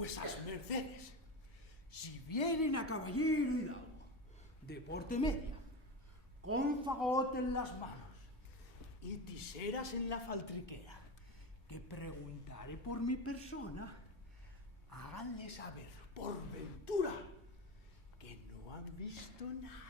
Vuesas mercedes, si vienen a caballero hidalgo, de porte media, con fagot en las manos y tiseras en la faltriquera, que preguntare por mi persona, háganle saber, por ventura, que no han visto nada.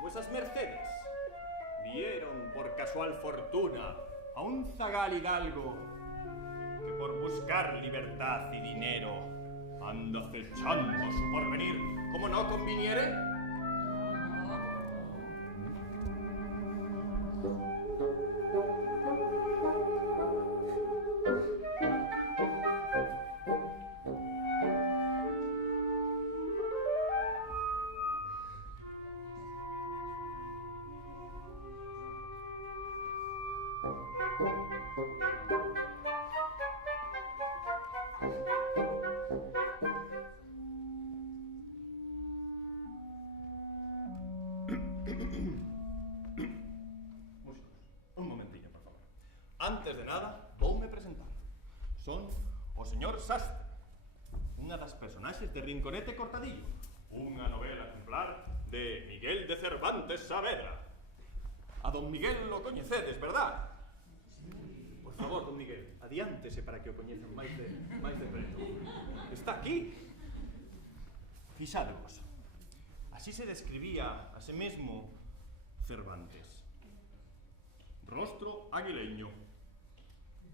Vuesas mercedes vieron por casual fortuna a un zagal hidalgo que por buscar libertad y dinero anda acechando su porvenir como no conviniere. Un momentillo, por favor. Antes de nada, voume presentar. Son o señor Sastre, unha das personaxes de Rinconete Cortadillo, unha novela exemplar de Miguel de Cervantes Saavedra. A don Miguel lo coñecedes, verdad? Por favor, don Miguel, adiántese para que o coñezan máis de preto. Está aquí. Fixádevos. Así se describía a sí mesmo Cervantes. Rostro aguileño,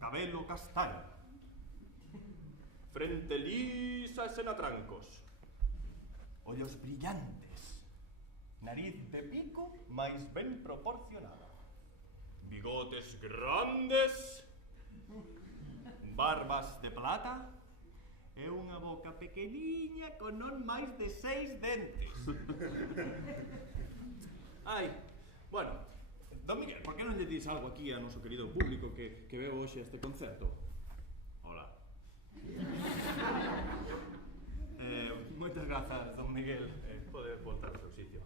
cabelo castaño, frente lisa e sen atrancos, ollos brillantes, nariz de pico máis ben proporcionada, bigotes grandes, barbas de plata e unha boca pequeniña con non máis de 6 dentes. Ai, bueno, don Miguel, por que non lle dis algo aquí a noso querido público que veo hoxe este concerto? Hola. Moitas grazas, don Miguel. Pode voltar ao seu sitio.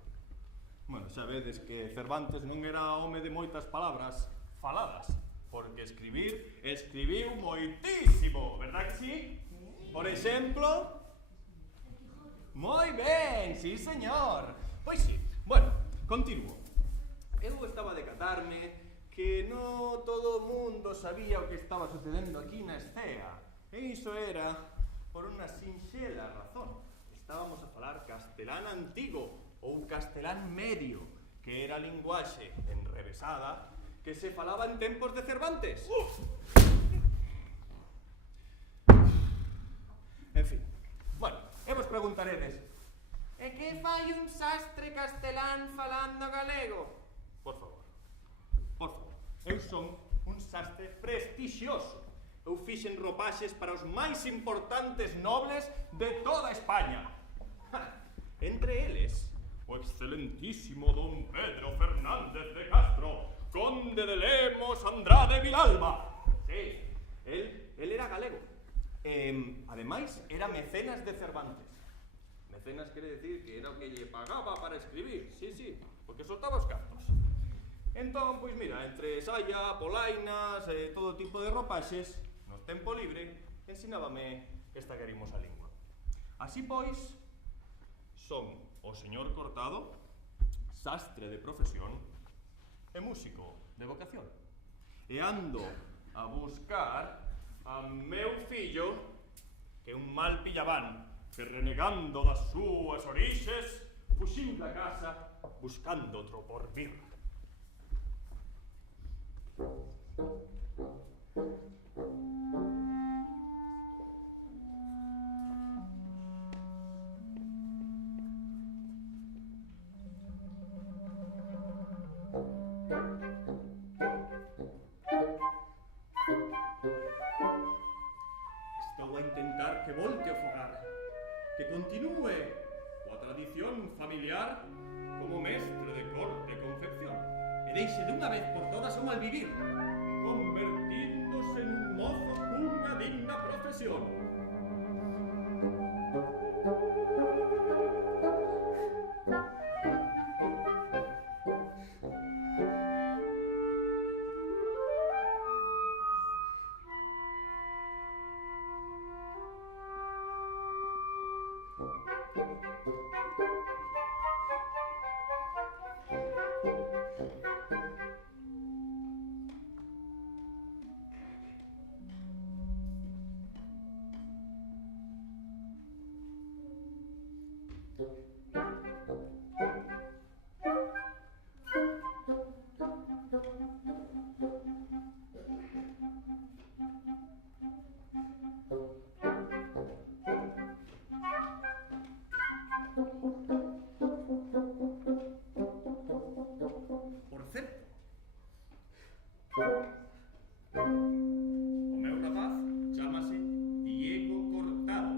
Bueno, xa vedes que Cervantes non era home de moitas palabras faladas, porque escribiu moitísimo, verdad que sí? Por exemplo... Moi ben, sí, señor. Pois sí, bueno, continuo. Eu estaba a decatarme que non todo o mundo sabía o que estaba sucedendo aquí na Escea. E iso era por unha sinxela razón. Estábamos a falar castelán antigo ou castelán medio, que era a linguaxe enrevesada que se falaba en tempos de Cervantes. En fin, bueno, e vos preguntaredes, e que fai un sastre castelán falando galego? Por favor, eu son un sastre prestixioso. Eu fixen ropaxes para os máis importantes nobles de toda España. Entre eles, o excelentísimo don Pedro Fernández de Castro, conde de Lemos, Andrade Vilalba. Sí, él era galego. Ademais, era mecenas de Cervantes. Mecenas quere decir que era o que lle pagaba para escribir. Sí, porque soltaba os cartos. Entón, pois mira, entre saia, polainas, todo tipo de ropaxes, no tempo libre, ensinábame esta garimosa lingua. Así pois, son o señor Cortado, sastre de profesión e músico de vocación. E ando a buscar a meu fillo, que é un mal pillabán, que renegando das súas orixes, fuxiu da casa buscando outro porvir. Estou a intentar que volte ao fogar, que continúe coa tradición familiar como mestre de corte e confección, e deixe dunha vez por todas o malvivir, convertíndose nun mozo cunha digna profesión. Por certo, o meu rapaz chámase Diego Cortado.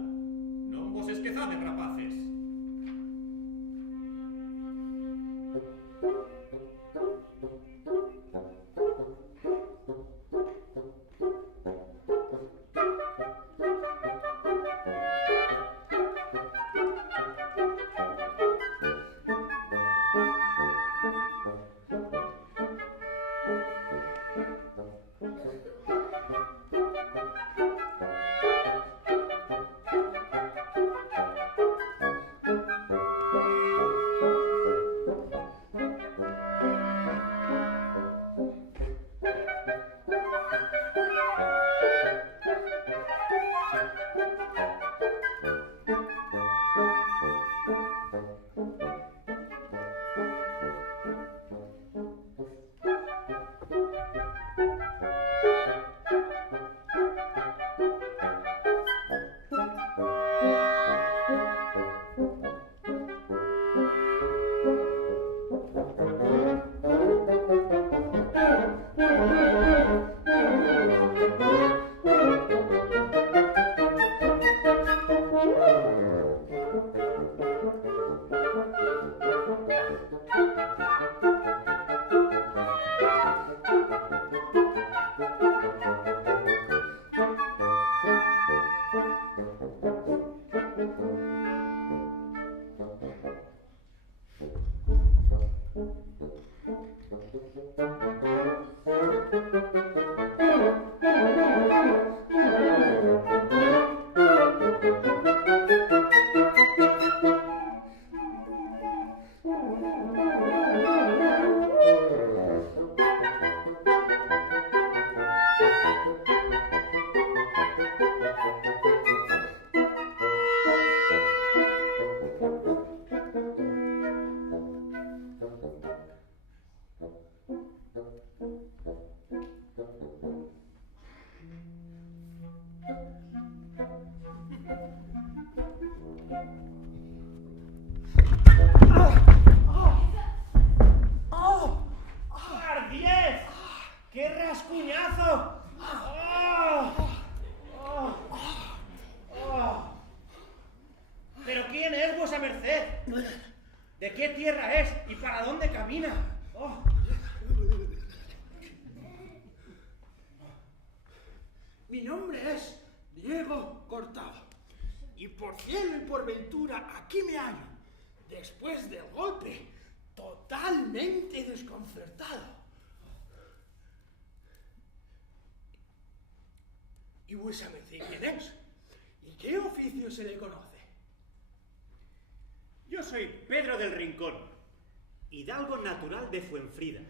Non vos esquezades, rapaces. ¿De qué tierra es y para dónde camina? Oh. Mi nombre es Diego Cortado, y por cielo y por ventura aquí me hallo, después del golpe, totalmente desconcertado. ¿Y vuesa merced quién es? ¿Y qué oficio se le conoce? Yo soy Pedro del Rincón, hidalgo natural de Fuenfrida.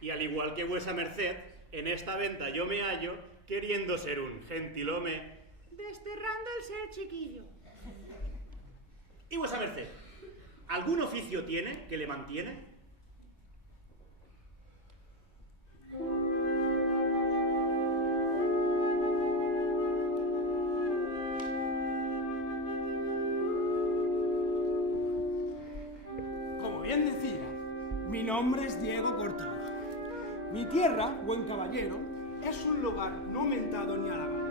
Y al igual que vuesa merced, en esta venta yo me hallo queriendo ser un gentilhome, desterrando el ser chiquillo. ¿Y vuesa merced? ¿Algún oficio tiene que le mantiene? Como bien decía, mi nombre es Diego Cortado. Mi tierra, Buen Caballero, es un lugar no mentado ni alabado.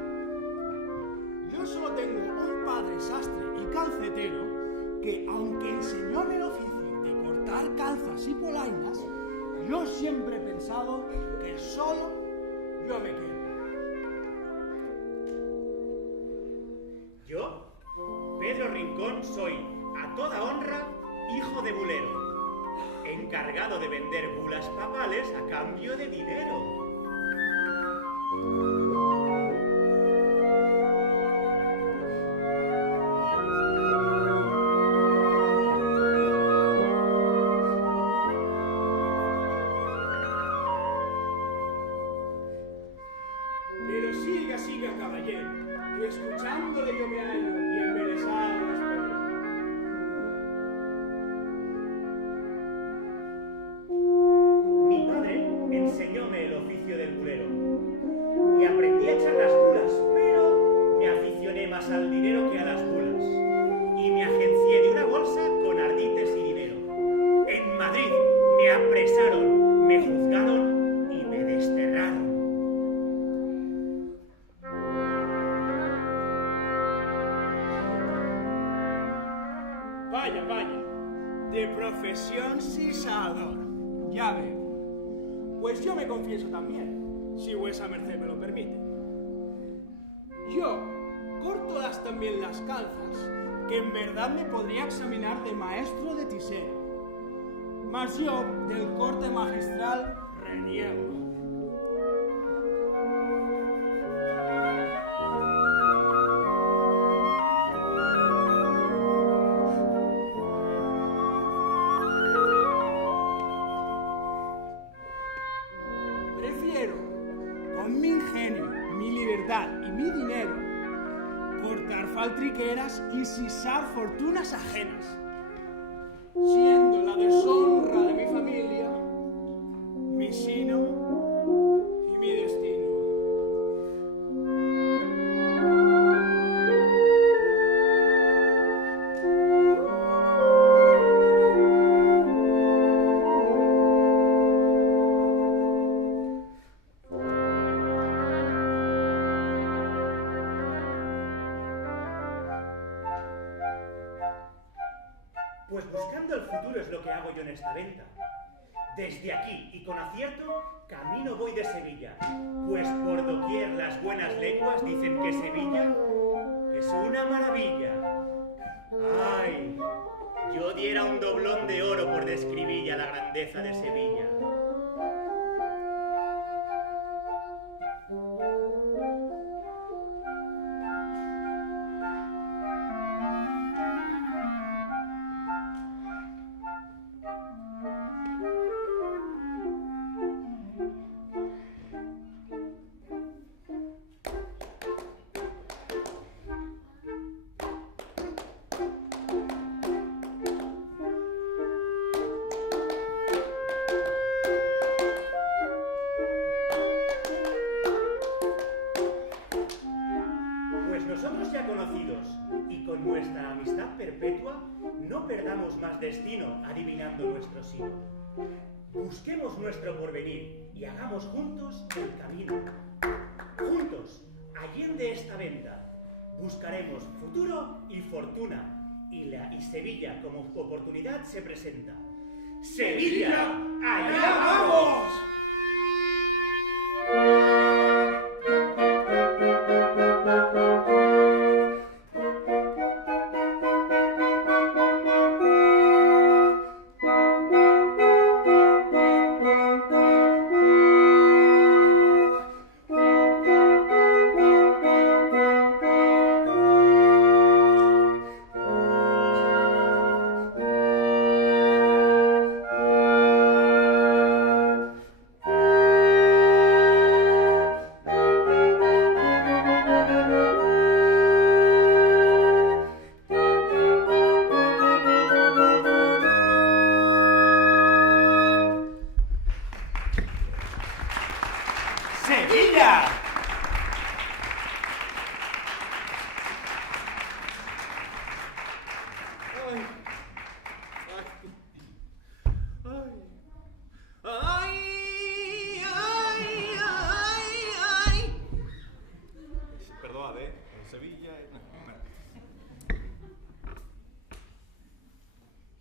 Yo solo tengo un padre sastre y calcetero que, aunque enseñóme el oficio de cortar calzas y polainas, yo siempre he pensado que solo yo me quedo. Yo, Pedro Rincón, soy, a toda honra, hijo de bulero, encargado de vender bulas papales a cambio de dinero. Pero siga, siga, caballero, que escuchándole yo me hallo y embelesado espero. Mi padre enseñóme el oficio del bulero y aprendí a echar las bulas, pero me aficioné más al dinero que a las bulas y me agencié de una bolsa con ardites y dinero. En Madrid me apresaron, me juzgaron y me desterraron. Vaya, vaya, de profesión sisador, ya veo. Pues yo me confieso también, si vuesa merced me lo permite. Yo corto también las calzas, que en verdad me podría examinar de maestro de tisero. Mas yo del corte magistral reniego. Prefiero, con mi ingenio, mi libertad y mi dinero, cortar faltriqueras y sisar fortunas ajenas, siendo la deshonra de mi familia, mi sino y mi destino. Pues buscando el futuro es lo que hago yo en esta venta. Desde aquí, y con acierto, camino voy de Sevilla, pues por doquier las buenas lenguas dicen que Sevilla es una maravilla. ¡Ay! Yo diera un doblón de oro por describir ya la grandeza de Sevilla. Nosotros ya conocidos, y con nuestra amistad perpetua, no perdamos más destino adivinando nuestro sino. Busquemos nuestro porvenir y hagamos juntos el camino. Juntos, allende esta venta, buscaremos futuro y fortuna, y Sevilla como oportunidad se presenta. ¡Sevilla! ¡Allá vamos! Sevilla! Perdonad, en Sevilla...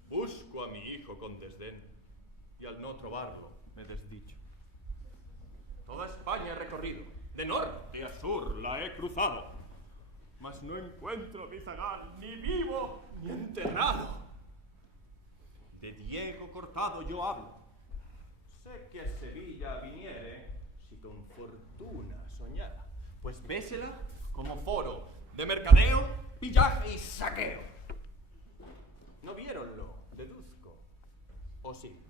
Busco a mi hijo con desdén, y al no trobarlo me desdicho. Toda España he recorrido, de norte a sur la he cruzado, mas no encuentro mi zagal ni vivo ni enterrado. De Diego Cortado yo hablo. Sé que a Sevilla viniere si con fortuna soñara, pues vésela como foro de mercadeo, pillaje y saqueo. ¿No viéronlo? Deduzco. ¿O sí?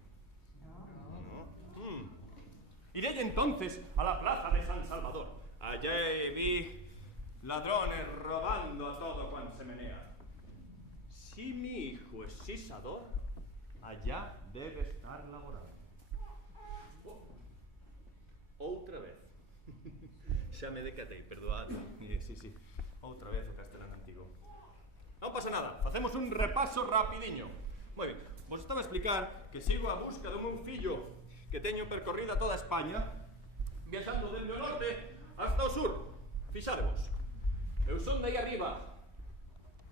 No. Iré entonces a la plaza de San Salvador. Allá vi ladrones robando a todo cuan se menea. Si mi hijo es sisador, allá debe estar laborando. Outra vez. Xa me decatei, perdonad. Sí. Outra vez o castelán antigo. Non pasa nada, facemos un repaso rapidiño. Moi ben, vos estaba a explicar que sigo a busca do meu fillo que teño percorrida toda España viaxando dende o norte hasta o sur. Fixadevos, eu son de aí arriba,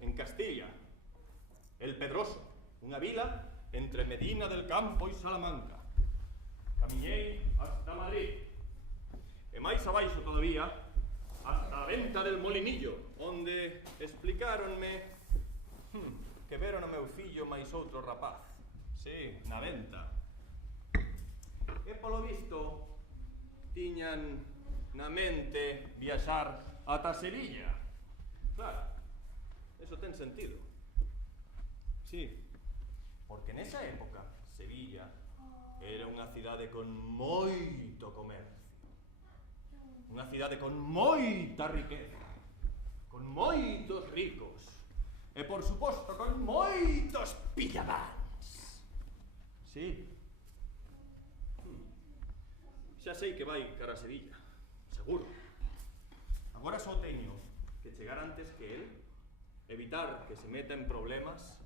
en Castilla, El Pedroso, unha vila entre Medina del Campo e Salamanca. Camiñei hasta Madrid, e máis abaixo todavía, hasta a venta del Molinillo, onde explicáronme que veron o meu fillo máis outro rapaz. Sí, na venta. E polo visto, tiñan na mente viaxar ata Sevilla. Claro, eso ten sentido. Sí, porque nesa época, Sevilla era unha cidade con moito comercio. Unha cidade con moita riqueza, con moitos ricos e, por suposto, con moitos pillamans. Sí. Xa sei que vai cara a Sevilla, seguro. Agora só teño que chegar antes que él, evitar que se meta en problemas,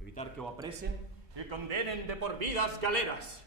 evitar que o apresen e condenen de por vida as galeras.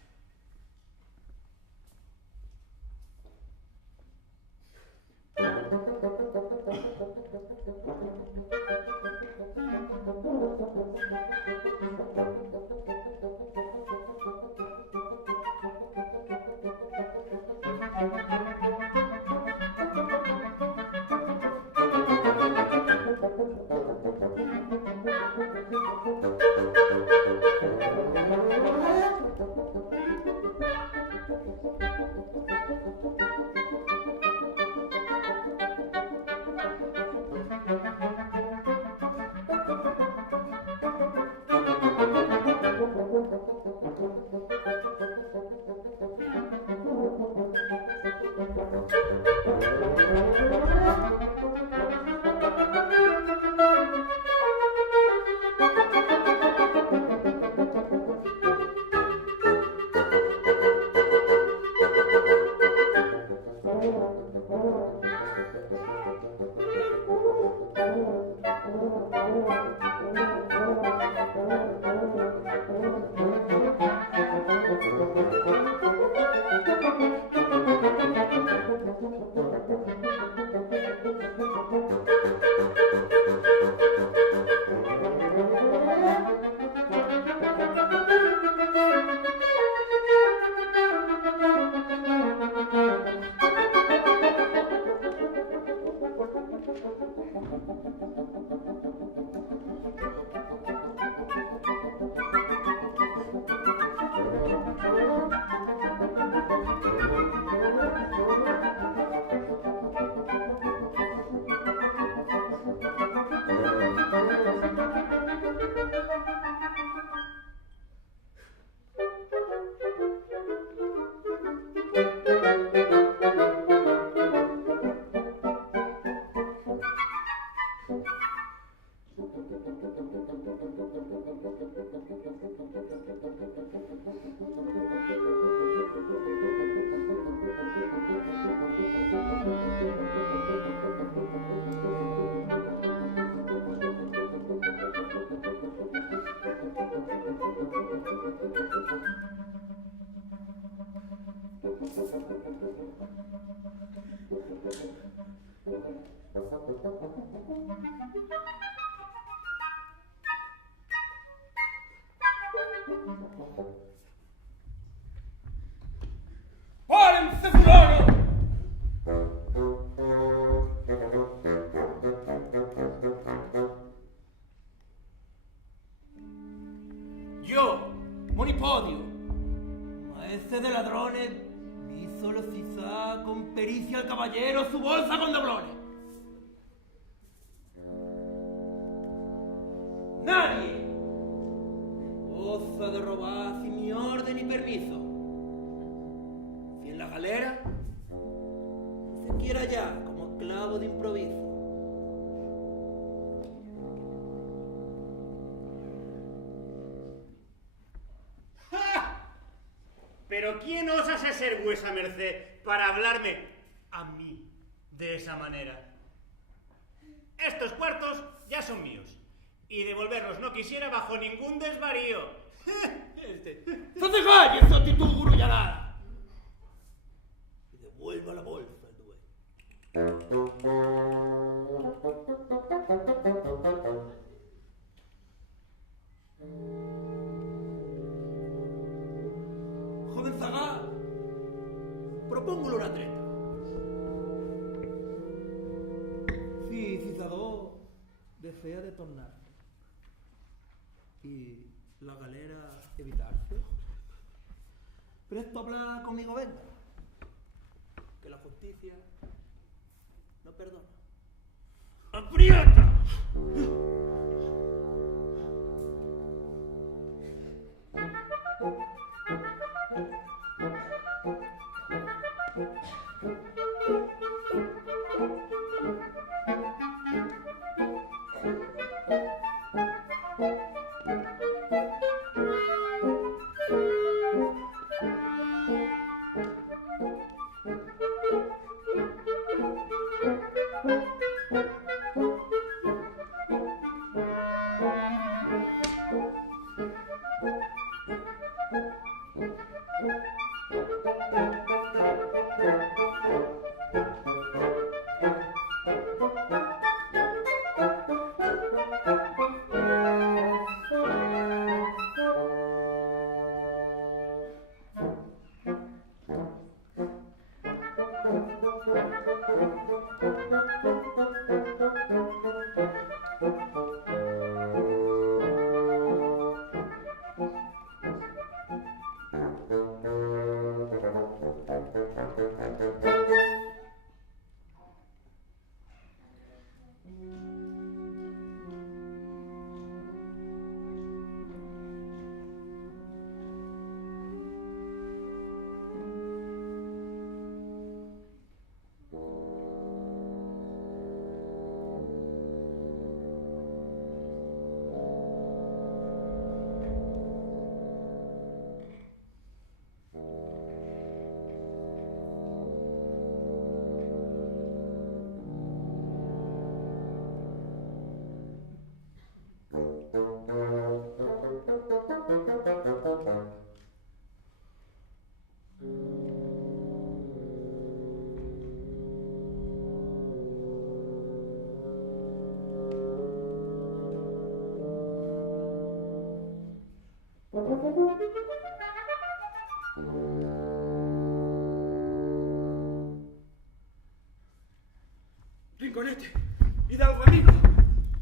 ¡Párense, fulano! Yo, Monipodio, maestre de ladrones, vi solicizar con pericia al caballero su bolsa con doblones. Nadie osa de robar sin mi orden y permiso. Si en la galera, se quiera ya como esclavo de improviso. Pero ¿quién osase ser vuesa merced para hablarme a mí de esa manera? Estos cuartos ya son míos, y devolverlos no quisiera bajo ningún desvarío. ¡No te calles, tu actitud grullada! Y devuelva la bolsa al dueño. Joven Zagá, propóngole una treta. Si Cizador desea retornar y la galera evitarse, presto a hablar conmigo venga, que la justicia no perdona. ¡Aprieta! Rinconete, hidalgo amigo,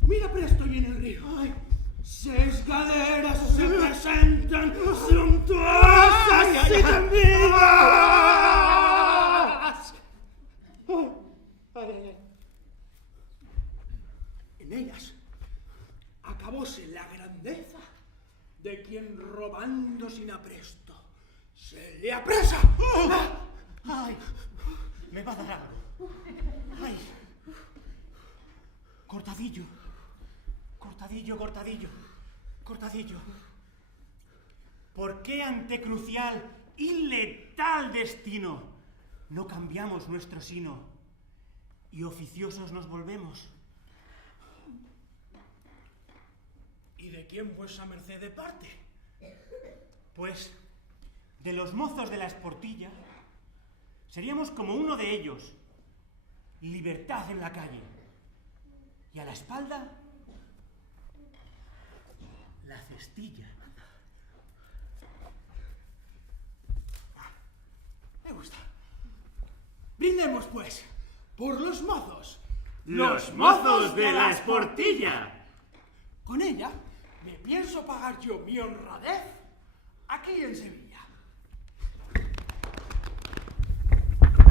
mira presto y en el río. Ay, 6 galeras se presentan suntuosas y tendidas. En ellas acabóse la grandeza de quien robando sin apresto se le apresa. ¡Ay! Me va a dar algo. ¡Ay! Cortadillo. Cortadillo, cortadillo. Cortadillo. ¿Por qué ante crucial y letal destino no cambiamos nuestro sino y oficiosos nos volvemos? ¿Y de quién vuesa merced de parte? Pues de los mozos de la esportilla Seríamos como uno de ellos. Libertad en la calle. Y a la espalda, la cestilla. Me gusta. Brindemos, pues, por los mozos. ¡Los mozos de la Esportilla! Con ella me pienso pagar yo mi honradez aquí en Sevilla.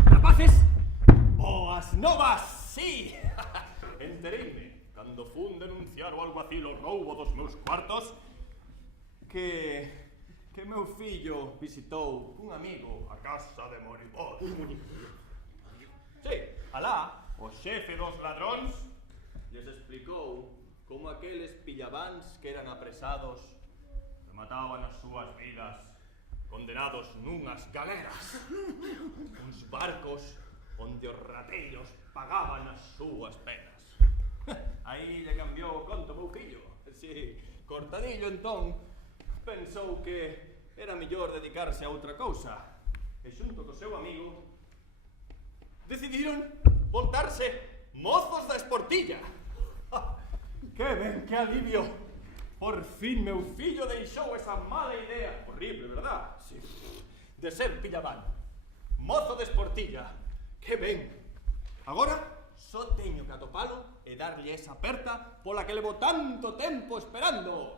¡Rapaces! Boas novas, sí! Entereime, cando fun denunciar o alguacil o roubo dos meus cuartos, que meu fillo visitou un amigo a casa de Moribón. Sí, alá, o xefe dos ladróns lles explicou como aqueles pillabáns que eran apresados remataban as súas vidas condenados nunhas galeras, uns barcos onde os rateiros pagaban as súas penas. Aí lle cambiou o conto meu fillo. Si, cortadillo entón pensou que era mellor dedicarse a outra cousa e xunto co seu amigo decidiron voltarse mozos da Esportilla. Que ben, que alivio. Por fin meu fillo deixou esa mala idea, horrible, verdad? Sí. De ser pillabán. Mozo de Esportilla. Que ben. Agora só teño que atopalo e darlle esa aperta pola que levo tanto tempo esperando.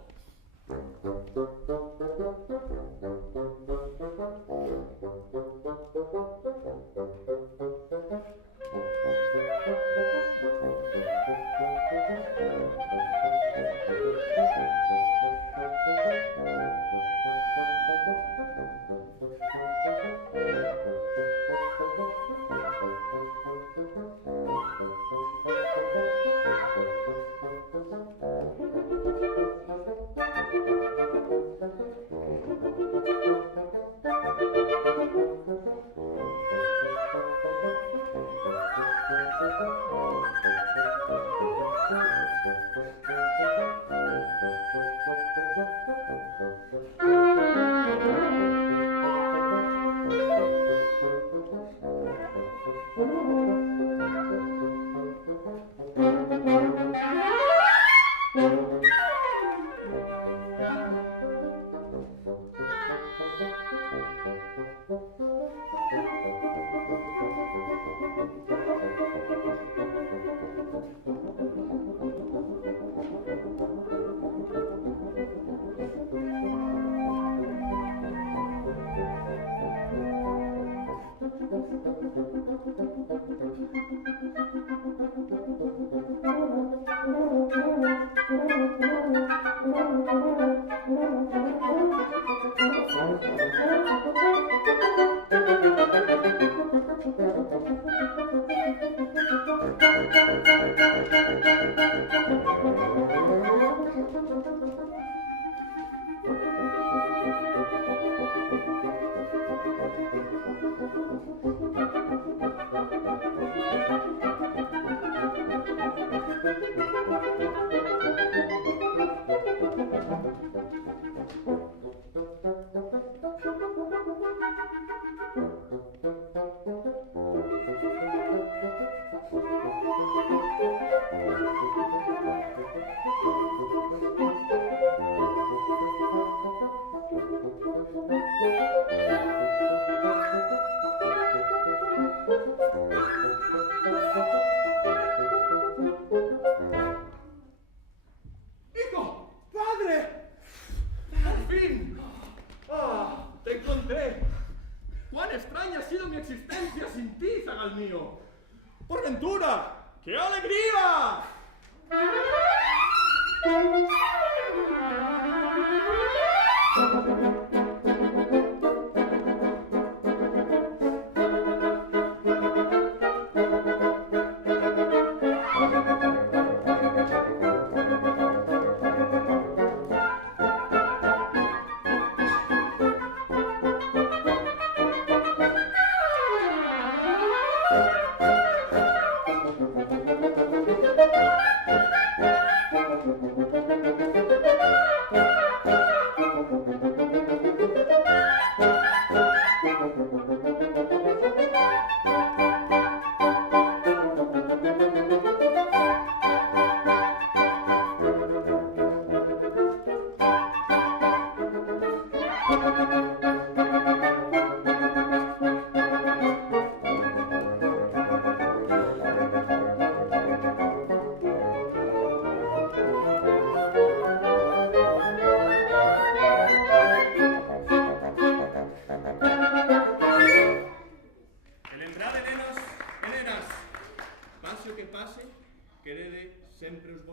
¡Por ventura! ¡Qué alegría!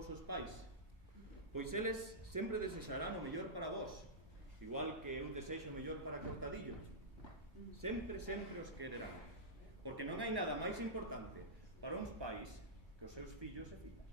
vosos pais, pois eles sempre desexarán o mellor para vos, igual que eu desexo o mellor para Cortadillo. Sempre, sempre os quererán, porque non hai nada máis importante para uns pais que os seus fillos e fillas.